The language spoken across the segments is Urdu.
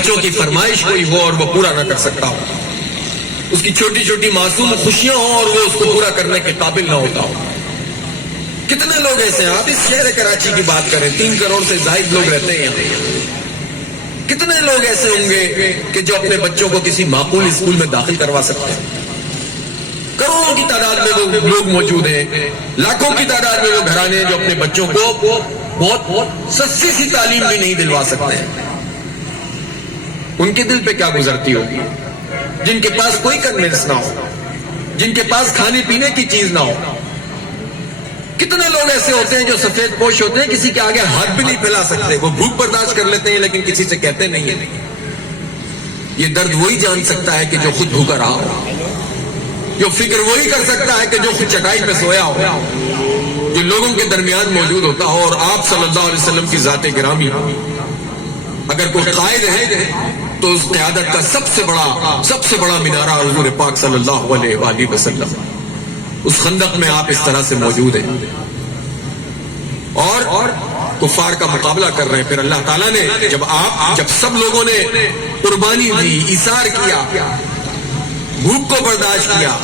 بچوں کی فرمائش کوئی ہو اور وہ پورا نہ کر سکتا ہو، اس کی چھوٹی چھوٹی معصوم خوشیاں ہوں اور وہ اس کو پورا کرنے کے قابل نہ ہوتا ہو. کتنے لوگ ایسے ہیں؟ آپ اس شہر کراچی کی بات کریں، 3 کروڑ سے زائد لوگ رہتے ہیں یہاں. کتنے لوگ ایسے ہوں گے کہ جو اپنے بچوں کو کسی معقول اسکول میں داخل کروا سکتے ہیں؟ کروڑوں کی تعداد میں وہ لوگ موجود ہیں، لاکھوں کی تعداد میں وہ گھرانے ہیں جو اپنے بچوں کو بہت سستی سی تعلیم بھی نہیں دلوا سکتے ہیں. ان کے دل پہ کیا گزرتی ہوگی جن کے پاس کوئی کنوینس نہ ہو، جن کے پاس کھانے پینے کی چیز نہ ہو. کتنے لوگ ایسے ہوتے ہیں جو سفید پوش ہوتے ہیں، کسی کے آگے ہاتھ بھی نہیں پھیلا سکتے، وہ بھوک برداشت کر لیتے ہیں لیکن کسی سے کہتے نہیں ہیں. یہ درد وہی جان سکتا ہے کہ جو خود بھوکا رہا ہو، جو فکر وہی کر سکتا ہے کہ جو خود چٹائی پہ سویا ہو، جو لوگوں کے درمیان موجود ہوتا ہو. اور آپ صلی اللہ علیہ وسلم کی ذات گرامی اگر کوئی قائد ہے تو اس قیادت کا سب سے بڑا مینارہ حضور پاک صلی اللہ علیہ وآلہ وسلم. اس خندق میں آپ اس طرح سے موجود ہیں اور کفار کا مقابلہ کر رہے ہیں. پھر اللہ تعالیٰ نے جب سب لوگوں نے قربانی دی، ایثار کیا، بھوک کو برداشت کیا،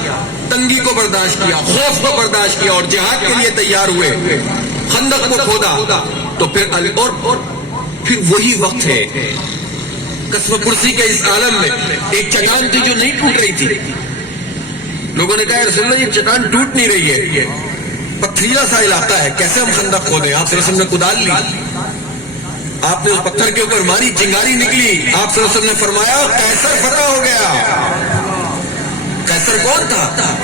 تنگی کو برداشت کیا، خوف کو برداشت کیا اور جہاد کے لیے تیار ہوئے، خندق کو کھودا، تو پھر وہی وقت ہے قسم پرسی کے اس عالم میں. ایک چٹان تھی جو نہیں ٹوٹ رہی تھی. لوگوں نے کہا رسول اللہ یہ چٹان ٹوٹ نہیں رہی ہے، پتھریلا سا علاقہ ہے، کیسے ہم خندق کھودیں؟ آپ صلی اللہ علیہ وسلم نے کدال لی، آپ نے اس پتھر کے اوپر ماری، چنگاری نکلی. آپ صلی اللہ علیہ وسلم نے فرمایا قیصر فتح ہو گیا. قیصر کون تھا؟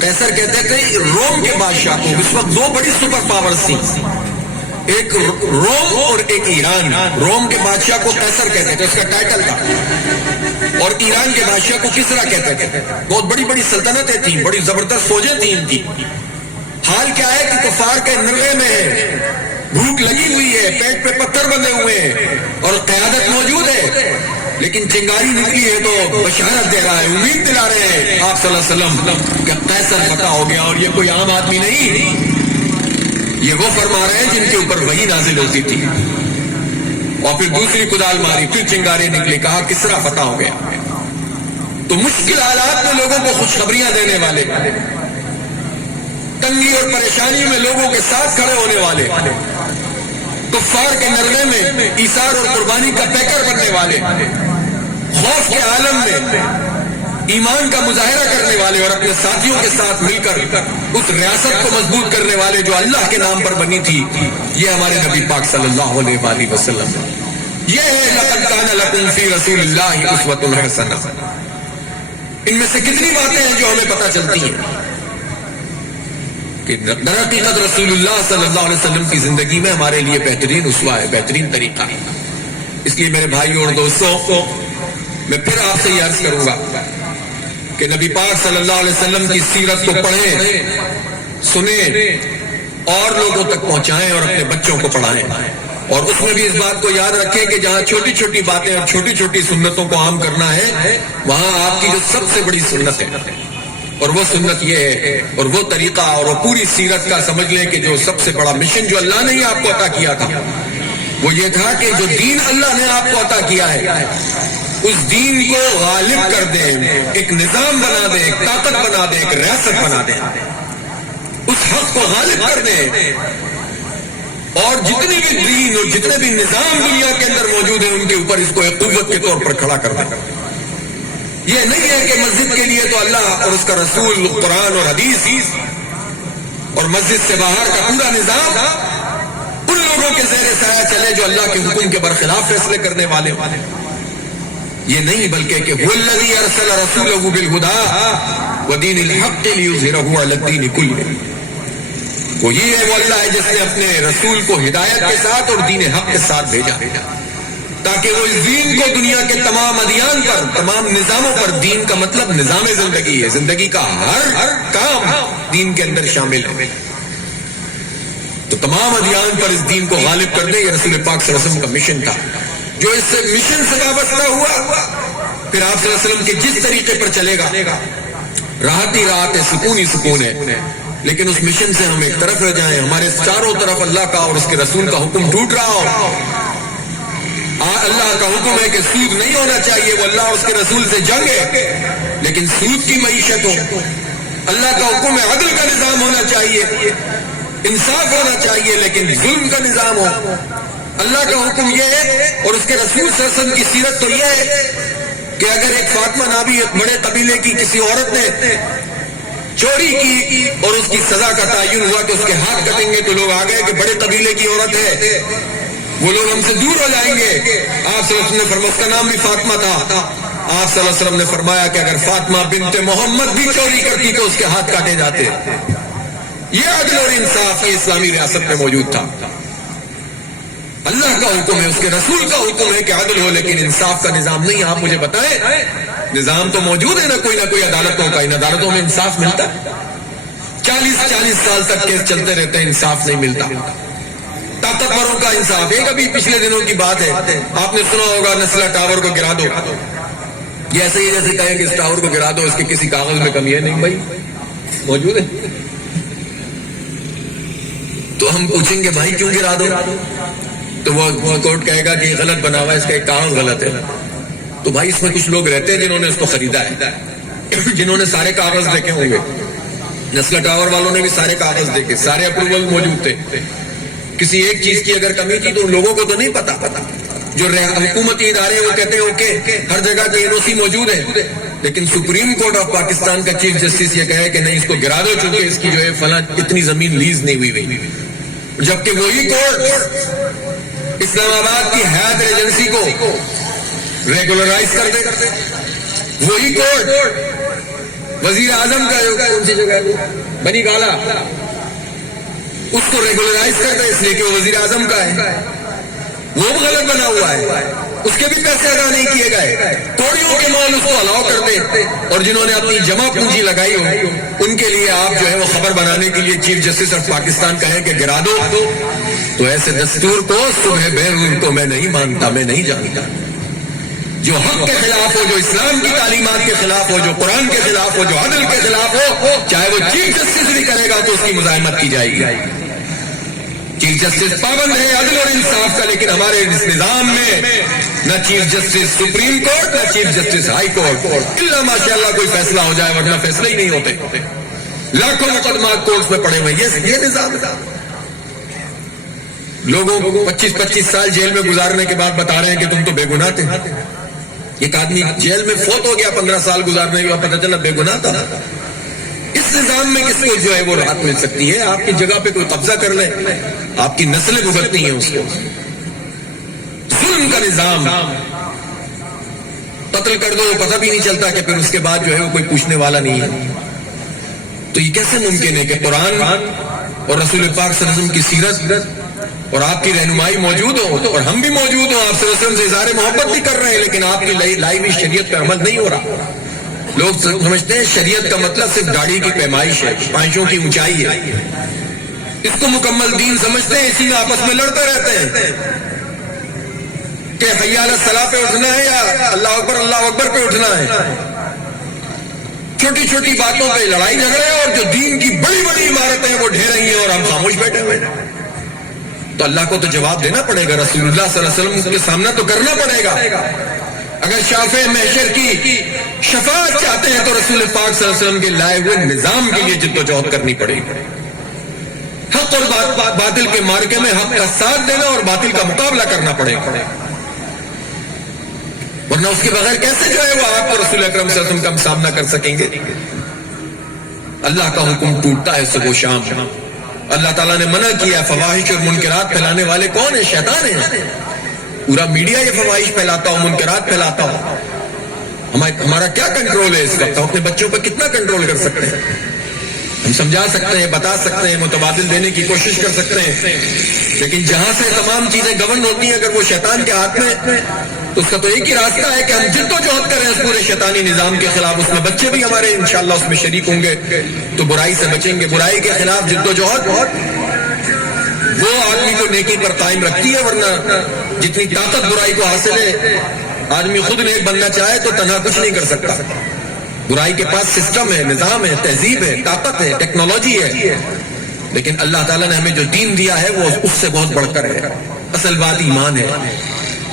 قیصر کہتے تھے روم کے بادشاہ کو. اس وقت 2 بڑی سپر پاورز تھی، ایک روم اور ایک ایران. روم کے بادشاہ کو قیصر کہتے تھے، اس کا ٹائٹل تھا، اور ایران کے بادشاہ کو کسرا کہتے تھے. بہت بڑی بڑی سلطنتیں تھیں، بڑی زبردست فوجیں تھیں ان کی. حال کیا ہے کہ کفار کے نرغے میں ہے، بھوک لگی ہوئی ہے، پیٹ پہ پتھر بندھے ہوئے ہیں اور قیادت موجود ہے، لیکن چنگاری نکلی ہے تو بشارت دے رہا ہے، امید دلا رہے ہیں آپ صلی اللہ علیہ وسلم کہ قیصر فتح ہو گیا. اور یہ کوئی عام آدمی نہیں، یہ وہ فرما رہے ہیں جن کے اوپر وحی نازل ہوتی تھی. اور پھر دوسری کدال ماری، پھر چنگاری نکلی، کہا کسرا فتح ہو گیا. تو مشکل حالات میں لوگوں کو خوشخبریاں دینے والے، تنگی اور پریشانی میں لوگوں کے ساتھ کھڑے ہونے والے، کفار کے نرغے میں ایثار اور قربانی کا پیکر بننے والے، خوف کے عالم میں ایمان کا مظاہرہ کرنے والے اور اپنے ساتھیوں کے ساتھ مل کر اس ریاست کو مضبوط کرنے والے جو اللہ کے نام پر بنی تھی. یہ ہمارے نبی پاک صلی اللہ علیہ وآلہ وسلم. یہ ہے لقد کان لکم فی رسول اللہ اسوۃ حسنہ. ان میں سے کتنی باتیں ہیں جو ہمیں پتہ چلتی ہیں کہ در حقیقت رسول اللہ صلی اللہ علیہ وسلم کی زندگی میں ہمارے لیے بہترین اسوہ ہے، بہترین طریقہ ہے. اس لیے میرے بھائیوں اور دوستوں، میں پھر آپ سے یہ عرض کروں گا کہ نبی پاک صلی اللہ علیہ وسلم کی سیرت کو پڑھیں، سنیں اور لوگوں تک پہنچائیں اور اپنے بچوں کو پڑھائیں. اور اس میں بھی اس بات کو یاد رکھیں کہ جہاں چھوٹی چھوٹی باتیں اور چھوٹی چھوٹی سنتوں کو عام کرنا ہے، وہاں آپ کی جو سب سے بڑی سنت ہے اور وہ سنت یہ ہے اور وہ طریقہ اور وہ پوری سیرت کا سمجھ لیں کہ جو سب سے بڑا مشن جو اللہ نے ہی آپ کو عطا کیا تھا وہ یہ تھا کہ جو دین اللہ نے آپ کو عطا کیا ہے اس دین کو غالب کر دیں، ایک نظام بنا دیں، ایک طاقت بنا دیں، ایک ریاست بنا دیں، اس حق کو غالب کر دیں اور جتنے بھی دین اور جتنے بھی نظام دنیا کے اندر موجود ہیں ان کے اوپر اس کو ایک قوت کے طور پر کھڑا کر دیں. یہ نہیں ہے کہ مسجد کے لیے تو اللہ اور اس کا رسول، قرآن اور حدیث اور مسجد سے باہر کا پورا نظام ان لوگوں کے زیر سایہ چلے جو اللہ کے حکم کے برخلاف فیصلے کرنے والے. یہ نہیں بلکہ کہ هو الذی ارسل رسوله بالهدى ودین الحق لیظہرہ علی الدین کلہ. وہ یہ ہے، وہ اللہ ہے جس نے اپنے رسول کو ہدایت کے ساتھ اور دین حق کے ساتھ بھیجا تاکہ وہ اس دین کو دنیا کے تمام ادیان پر، تمام نظاموں پر، دین کا مطلب نظام زندگی ہے، زندگی کا ہر کام دین کے اندر شامل ہے، تو تمام ادیان پر اس دین کو غالب کر دیں. یہ رسول پاک صلی اللہ علیہ وسلم کا مشن تھا جو اس سے مشن سے وابستہ ہوا. پھر آپ صلی اللہ علیہ وسلم کے جس طریقے پر چلے گا راحت ہی راحت ہے، سکون ہی سکون ہے. لیکن اس مشن سے ہم ایک طرف رہ جائیں، ہمارے چاروں طرف اللہ کا اور اس کے رسول کا حکم ٹوٹ رہا ہو اللہ کا حکم ہے کہ سود نہیں ہونا چاہیے، وہ اللہ اور اس کے رسول سے جنگ ہے، لیکن سود کی معیشت ہو۔ اللہ کا حکم ہے عدل کا نظام ہونا چاہیے، انصاف ہونا چاہیے، لیکن ظلم کا نظام ہو۔ اللہ کا حکم یہ ہے اور اس کے رسول صلی اللہ علیہ وسلم کی سیرت تو یہ ہے کہ اگر ایک فاطمہ نابی ایک بڑے قبیلے کی کسی عورت نے چوری کی اور اس کی سزا کا تعین ہوا کہ اس کے ہاتھ کٹیں گے، تو لوگ آ گئے کہ بڑے قبیلے کی عورت ہے، وہ لوگ ہم سے دور ہو جائیں گے۔ آپ صلی اللہ علیہ وسلم نے فرمایا، اس کا نام بھی فاطمہ تھا، آپ صلی اللہ علیہ وسلم نے فرمایا کہ اگر فاطمہ بنت محمد بھی چوری کرتی تو اس کے ہاتھ کاٹے جاتے۔ یہ عدل اور انصاف کی اسلامی ریاست میں موجود تھا۔ اللہ کا حکم ہے، اس کے رسول کا حکم ہے کہ عدل ہو، لیکن انصاف کا نظام نہیں۔ آپ مجھے بتائیں، نظام تو موجود ہے نہ کوئی عدالتوں کا، ان عدالتوں میں انصاف ملتا ہے؟ 40 سال تک کیس چلتے رہتے ہیں، انصاف نہیں ملتا۔ طاقتوروں کا انصاف، ایک ابھی پچھلے دنوں کی بات ہے، آپ نے سنا ہوگا نسلا ٹاور کو گرا دو، یہ ایسے ہی جیسے کہیں کہ اس ٹاور کو گرا دو، اس کے کسی کاغذ میں کمی ہے نہیں، بھائی موجود ہے۔ تو ہم پوچھیں گے بھائی کیوں گرا دو، تو وہ کورٹ کہے گا کہ یہ غلط بنا ہوا ہے، اس کا ایک کاغذ غلط ہے۔ تو بھائی اس میں کچھ لوگ رہتے ہیں جنہوں نے اس کو خریدا ہے، جنہوں نے سارے کاغذ دیکھے ہوں گے۔ نسلا ٹاور والوں نے بھی سارے کاغذ دیکھے، سارے اپروول موجود تھے۔ کسی ایک چیز کی اگر کمی تھی تو ان لوگوں کو تو نہیں پتا۔ جو حکومتی ادارے وہ کہتے ہیں اوکے ہر جگہ کے NOC موجود ہے، لیکن سپریم کورٹ آف پاکستان کا چیف جسٹس یہ کہے کہ نہیں، اس کو گرا دو چونکہ اس کی جو ہے فلاں اتنی زمین لیز نہیں ہوئی، جبکہ وہی کورٹ اسلام آباد کی حیات ایجنسی کو ریگولرائز کر دے، وہی کورٹ وزیر اعظم کا کون سی جگہ بنی گالا اس کو ریگولرائز کر دے، اس لیے کہ وہ وزیر اعظم کا ہے، وہ بھی غلط بنا ہوا ہے، اس کے بھی پیسے ادا نہیں کیے گئے، کوڑیوں کے مال اس کو الاؤ کر دے، اور جنہوں نے اپنی جمع پونجی لگائی ہو ان کے لیے آپ جو ہے وہ خبر بنانے کے لیے چیف جسٹس آف پاکستان کہیں کہ گرا دو، تو ایسے دستور کو صبح بہر کو میں نہیں مانتا، میں نہیں جانتا۔ جو حق کے خلاف ہو، جو اسلام کی تعلیمات کے خلاف ہو، جو قرآن کے خلاف ہو، جو عدل کے خلاف ہو، چاہے وہ چیف جسٹس بھی کرے گا تو اس کی مزاحمت کی جائے گی۔ چیف جسٹس پابند ہے عدل اور انصاف کا، لیکن ہمارے اس نظام میں نہ چیف جسٹس سپریم کورٹ نہ چیف جسٹس ہائی کورٹ، الا ماشاء اللہ کوئی فیصلہ ہو جائے، ورنہ فیصلے ہی نہیں ہوتے۔ لاکھوں مقدمات کورٹس میں پڑے ہوئے، یہ نظام ہے۔ لوگوں کو 25 سال جیل میں گزارنے کے بعد بتا رہے ہیں کہ تم تو بے گناہ تھے۔ ایک آدمی جیل میں فوت ہو گیا، 15 سال گزارنے کے بعد پتہ چلا بے گناہ تھا۔ اس نظام میں کس کو جو ہے وہ راحت مل سکتی ہے؟ آپ کی جگہ پہ کوئی قبضہ کر لے، آپ کی نسلیں بھگتنی ہیں اس کو۔ ظلم کا نظام، قتل کر دو پتہ بھی نہیں چلتا کہ پھر اس کے بعد جو ہے وہ کوئی پوچھنے والا نہیں ہے۔ تو یہ کیسے ممکن ہے کہ قرآن اور رسول پاک صلی اللہ علیہ وسلم کی سیرت اور آپ کی رہنمائی موجود ہو اور ہم بھی موجود ہوں، آپ صلی اللہ علیہ وسلم سے اظہار محبت بھی کر رہے ہیں، لیکن آپ کی لائی ہوئی شریعت پر عمل نہیں ہو رہا۔ لوگ سمجھتے ہیں شریعت کا مطلب صرف گاڑی کی پیمائش ہے، پانچوں کی اونچائی ہے، اس کو مکمل دین سمجھتے ہیں، اسی میں آپس میں لڑتے رہتے ہیں کہ حی علی الصلاۃ پہ اٹھنا ہے یا اللہ اکبر پہ اٹھنا ہے۔ چھوٹی چھوٹی باتوں پہ لڑائی جھگڑے، اور جو دین کی بڑی بڑی عمارتیں ہیں وہ ڈھیر رہی ہیں اور ہم خاموش بیٹھے ہوئے ہیں۔ تو اللہ کو تو جواب دینا پڑے گا، رسول اللہ صلی اللہ علیہ وسلم کے سامنا تو کرنا پڑے گا۔ اگر شافع محشر کی شفاعت چاہتے ہیں تو رسول پاک صلی اللہ علیہ وسلم کے لائے ہوئے نظام کے لیے جد و جہد کرنی پڑے گی۔ حق اور باطل کے مارکے میں حق کا ساتھ دینا اور باطل کا مقابلہ کرنا پڑے گا، ورنہ اس کے بغیر کیسے جو ہے وہ آپ کو رسول اکرم صلی اللہ علیہ وسلم کا سامنا کر سکیں گے؟ اللہ کا حکم ٹوٹتا ہے صبح و شام۔ اللہ تعالیٰ نے منع کیا، فواحش اور منکرات پھیلانے والے کون ہیں؟ شیطان ہیں۔ پورا میڈیا یہ فواحش پھیلاتا ہو، منکرات پھیلاتا ہو۔ ہمارا کیا کنٹرول ہے اس وقت؟ ہم اپنے بچوں پر کتنا کنٹرول کر سکتے ہیں؟ ہم سمجھا سکتے ہیں، بتا سکتے ہیں، متبادل دینے کی کوشش کر سکتے ہیں، لیکن جہاں سے تمام چیزیں گورن ہوتی ہیں اگر وہ شیطان کے ہاتھ میں، تو اس کا تو ایک ہی راستہ ہے کہ ہم جد و جہد کریں اس پورے شیطانی نظام کے خلاف۔ اس میں بچے بھی ہمارے انشاءاللہ اس میں شریک ہوں گے تو برائی سے بچیں گے۔ برائی کے خلاف جد و جہد وہ آدمی کو نیکی پر قائم رکھتی ہے، ورنہ جتنی طاقت برائی کو حاصل ہے، آدمی خود نیک بننا چاہے تو تنہا کچھ نہیں کر سکتا۔ برائی کے پاس سسٹم ہے، نظام ہے، تہذیب ہے، طاقت ہے، ٹیکنالوجی ہے، لیکن اللہ تعالیٰ نے ہمیں جو دین دیا ہے وہ اس سے بہت بڑھ کر ہے۔ اصل بات ایمان ہے۔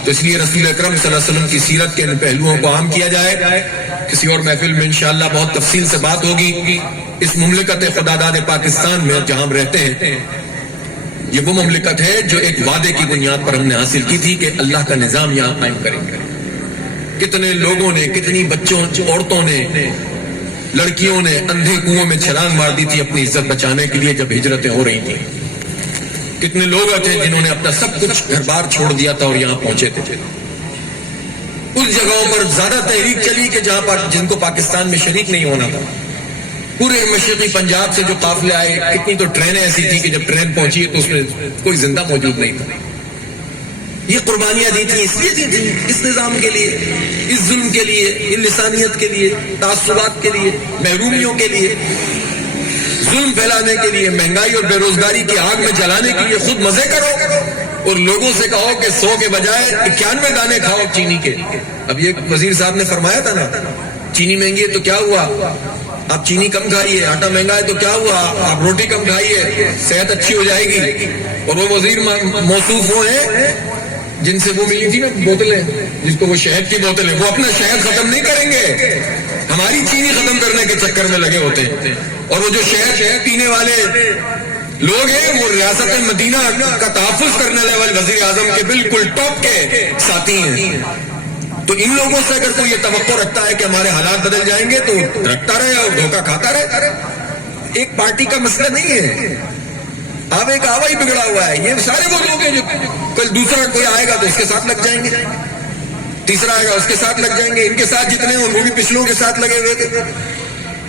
تو اس لیے رسول اکرم صلی اللہ علیہ وسلم کی سیرت کے ان پہلوؤں کو عام کیا جائے. کسی اور محفل میں انشاءاللہ بہت تفصیل سے بات ہوگی. اس مملکت خداداد پاکستان میں جہاں ہم رہتے ہیں، یہ وہ مملکت ہے جو ایک وعدے کی بنیاد پر ہم نے حاصل کی تھی کہ اللہ کا نظام یہاں قائم کریں گے. کتنے لوگوں نے، کتنی بچوں، عورتوں نے، لڑکیوں نے اندھے کنویں میں چھلانگ مار دی تھی اپنی عزت بچانے کے لیے جب ہجرتیں ہو رہی تھیں. کتنے لوگ تھے جنہوں نے اپنا سب کچھ گھر بار چھوڑ دیا تھا اور یہاں پہنچے تھے. اس جگہوں پر زیادہ تحریک چلی کہ جہاں جن کو پاکستان میں شریک نہیں ہونا تھا. پورے مشرقی پنجاب سے جو قافلے آئے، کتنی تو ٹرینیں ایسی تھی کہ جب ٹرین پہنچی تو اس میں کوئی زندہ موجود نہیں تھا. یہ قربانیاں دی تھیں، اس لیے دی تھیں، اس نظام کے لیے، اس ظلم کے لیے، انسانیت کے لیے، تعصبات کے لیے، محرومیوں کے لیے، ظلم پھیلانے کے لیے، مہنگائی اور بے روزگاری کی آگ میں جلانے کے لیے. خود مزے کرو اور لوگوں سے کہو کہ 100 کے بجائے 91 دانے کھاؤ چینی کے. اب یہ وزیر صاحب نے فرمایا تھا نا، چینی مہنگی ہے تو کیا ہوا، آپ چینی کم کھائیے. آٹا مہنگا ہے تو کیا ہوا، آپ روٹی کم کھائیے، صحت اچھی ہو جائے گی. اور وہ وزیر موصوف ہوئے جن سے وہ ملی تھی نا بوتلیں، جس کو وہ شہد کی بوتلیں، وہ اپنا شہد ختم نہیں کریں گے، ہماری چینی ختم کرنے کے چکر میں لگے ہوتے ہیں. اور وہ جو شہد پینے والے لوگ ہیں وہ ریاست مدینہ کا تحفظ کرنے والے وزیر اعظم کے بالکل ٹاپ کے ساتھی ہیں. تو ان لوگوں سے اگر کوئی یہ توقع رکھتا ہے کہ ہمارے حالات بدل جائیں گے تو رکھتا رہے اور دھوکہ کھاتا رہے. ایک پارٹی کا مسئلہ نہیں ہے، اب ایک آوا ہی بگڑا ہوا ہے. یہ سارے وہ لوگ ہیں جو کل دوسرا کوئی آئے گا تو اس کے ساتھ لگ جائیں گے، تیسرا آئے گا اس کے ساتھ لگ جائیں گے. ان کے ساتھ جتنے ہیں وہ بھی پچھلوں کے ساتھ لگے ہوئے تھے.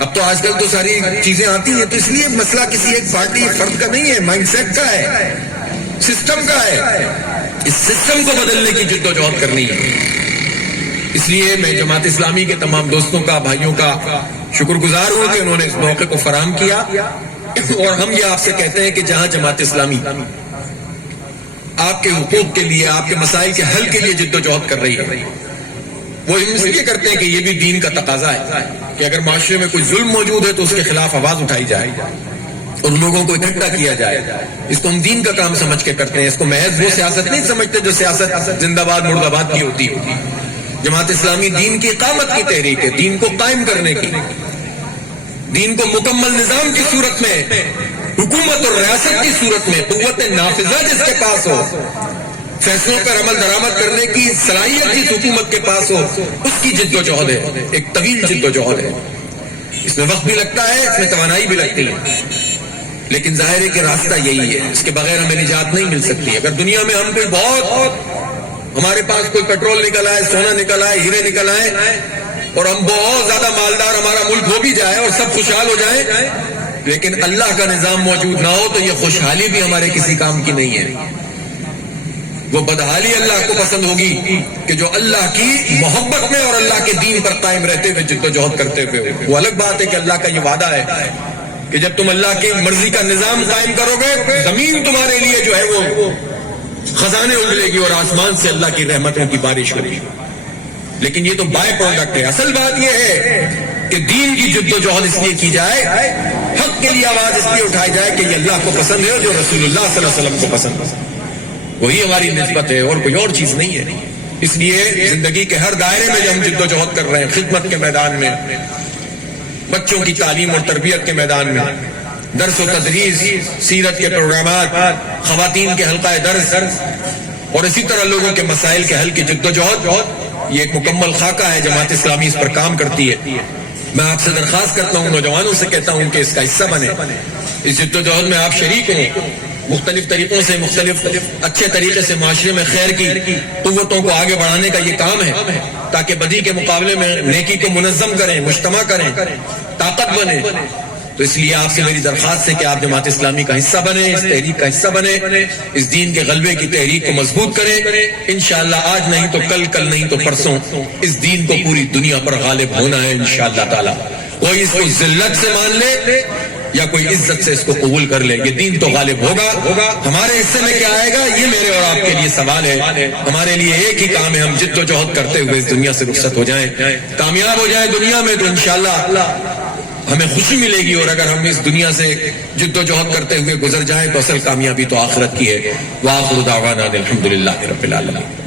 اب تو آج کل تو ساری چیزیں آتی ہیں. تو اس لیے مسئلہ کسی ایک پارٹی فرد کا نہیں ہے، مائنڈ سیٹ کا ہے، سسٹم کا ہے. اس سسٹم کو بدلنے کی جد و جہد کرنی ہے. اس لیے میں جماعت اسلامی کے تمام دوستوں کا، بھائیوں کا شکر گزار ہوں کہ انہوں نے اس موقع کو فراہم کیا. اور ہم یہ آپ سے کہتے ہیں کہ جہاں جماعت اسلامی آپ کے حقوق کے لیے، آپ کے مسائل کے حل کے لیے جد و جہد کر رہی ہے، وہ ہم اس لیے کرتے ہیں کہ یہ بھی دین کا تقاضا ہے کہ اگر معاشرے میں کوئی ظلم موجود ہے تو اس کے خلاف آواز اٹھائی جائے اور لوگوں کو اکٹھا کیا جائے. اس کو ہم دین کا کام سمجھ کے کرتے ہیں. اس کو محض وہ سیاست نہیں سمجھتے جو سیاست زندہ باد مردہ باد کی ہوتی ہے. جماعت اسلامی دین کی اقامت کی تحریک ہے، دین کو قائم کرنے کی، دین کو مکمل نظام کی صورت میں، حکومت اور ریاست کی صورت میں، قوت نافذہ جس کے پاس ہو، فیصلوں پر عمل درآمد کرنے کی صلاحیت جس حکومت کے پاس ہو، اس کی جد و جہد ہے. ایک طویل جد و جہد ہے. اس میں وقت بھی لگتا ہے، اس میں توانائی بھی لگتی ہے، لیکن ظاہر ہے کہ راستہ یہی ہے. اس کے بغیر ہمیں نجات نہیں مل سکتی. اگر دنیا میں ہم کوئی بہت، ہمارے پاس کوئی پیٹرول نکل آئے، سونا نکل آئے، ہیرے نکل آئے اور ہم بہت زیادہ مالدار، ہمارا ملک ہو بھی جائے اور سب خوشحال ہو جائیں، لیکن اللہ کا نظام موجود نہ ہو تو یہ خوشحالی بھی ہمارے کسی کام کی نہیں ہے. وہ بدحالی اللہ کو پسند ہوگی کہ جو اللہ کی محبت میں اور اللہ کے دین پر قائم رہتے ہوئے جد و جہد کرتے ہوئے. وہ الگ بات ہے کہ اللہ کا یہ وعدہ ہے کہ جب تم اللہ کی مرضی کا نظام قائم کرو گے، زمین تمہارے لیے جو ہے وہ خزانے اگلے گی اور آسمان سے اللہ کی رحمتوں کی بارش ہوگی. لیکن یہ تو بائی پروڈکٹ ہے. اصل بات یہ ہے کہ دین کی جد و جہد اس لیے کی جائے، حق کے لیے آواز اس لیے اٹھائی جائے کہ یہ اللہ کو پسند ہے اور جو رسول اللہ صلی اللہ علیہ وسلم کو پسند ہے. وہی ہماری نسبت ہے اور کوئی اور چیز نہیں ہے. اس لیے زندگی کے ہر دائرے میں جو ہم جد و جہد کر رہے ہیں، خدمت کے میدان میں، بچوں کی تعلیم اور تربیت کے میدان میں، درس و تدریس، سیرت کے پروگرامات، خواتین کے حلقہ درس اور اسی طرح لوگوں کے مسائل کے حل کی جد و جہد، یہ ایک مکمل خاکہ ہے. جماعت اسلامی اس پر کام کرتی ہے. میں آپ سے درخواست کرتا ہوں، نوجوانوں سے کہتا ہوں کہ اس کا حصہ بنے. اس جد و جہد میں آپ شریک ہوں. مختلف طریقوں سے، مختلف اچھے طریقے سے معاشرے میں خیر کی قوتوں کو آگے بڑھانے کا یہ کام ہے تاکہ بدی کے مقابلے میں نیکی کو منظم کریں، مجتمع کریں، طاقت بنے. تو اس لیے آپ سے میری درخواست ہے کہ آپ جماعت اسلامی کا حصہ بنیں، اس تحریک کا حصہ بنیں، اس دین کے غلبے کی تحریک کو مضبوط کریں. انشاءاللہ آج نہیں تو کل، کل نہیں تو پرسوں اس دین کو پوری دنیا پر غالب ہونا ہے انشاءاللہ تعالی. کوئی اس کو ذلت سے مان لے یا کوئی عزت سے اس کو قبول کر لے، یہ دین تو غالب ہوگا. ہمارے حصے میں کیا آئے گا یہ میرے اور آپ کے لیے سوال ہے. ہمارے لیے ایک ہی کام ہے، ہم جد و جہد کرتے ہوئے اس دنیا سے رخصت ہو جائیں، کامیاب ہو جائیں دنیا میں تو انشاءاللہ ہمیں خوشی ملے گی. اور اگر ہم اس دنیا سے جد و جہد کرتے ہوئے گزر جائیں تو اصل کامیابی تو آخرت کی ہے. وآخر دعوانا الحمدللہ رب العالمین.